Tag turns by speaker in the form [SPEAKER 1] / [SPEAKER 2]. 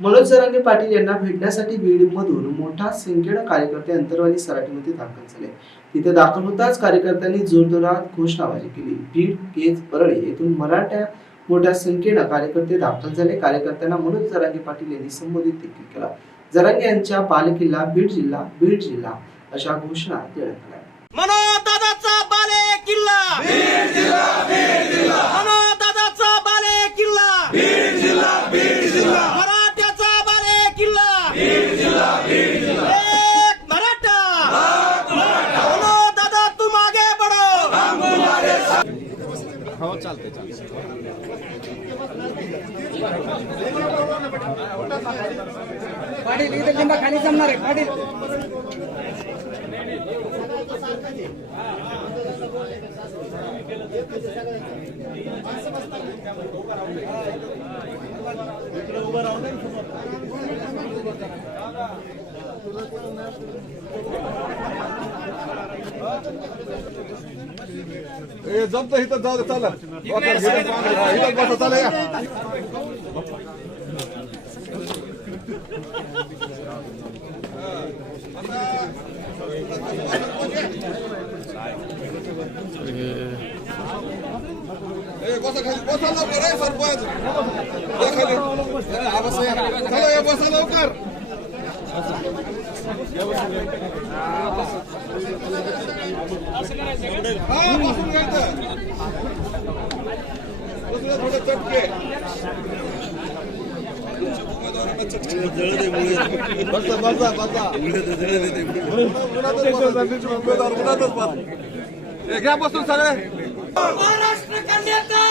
[SPEAKER 1] मनोज जरांगे पाटील यांना भेटण्यासाठी बीडमधून मोठा संख्येनं कार्यकर्ते अंतरवाली सराटीमध्ये दाखल झाले. तिथे दाखल होताच कार्यकर्त्यांनी जोरजोरात घोषणाबाजी केली. बीड केज परळी येथून मराठ्या मोठ्या संख्येनं कार्यकर्ते दाखल झाले. कार्यकर्त्यांना मनोज जरांगे पाटील यांनी संबोधित देखील केला. जरांगे यांच्या पालखीला बीड जिल्हा बीड जिल्हा अशा घोषणा देण्यात आल्या.
[SPEAKER 2] मनोदादाचा बाले किल्ला हो चालते
[SPEAKER 3] पाटील इथे लिंबा खाली जमणार आहे पाटील.
[SPEAKER 4] उभं राहून ए जमतं इथं दे चला इथं बसा चला या. ए, बसा खाली बसा लवकर ए, सरपंच. खाली. हा, बसा या. चला या बसा लवकर. बसून घ्यायचं बसून थोडं चटके बसा बसा बसा उन्हातच बसा, नीट उमेदवार उन्हातच बसा. ए, घ्या बसून सगळे
[SPEAKER 2] महाराष्ट्र कन्याचा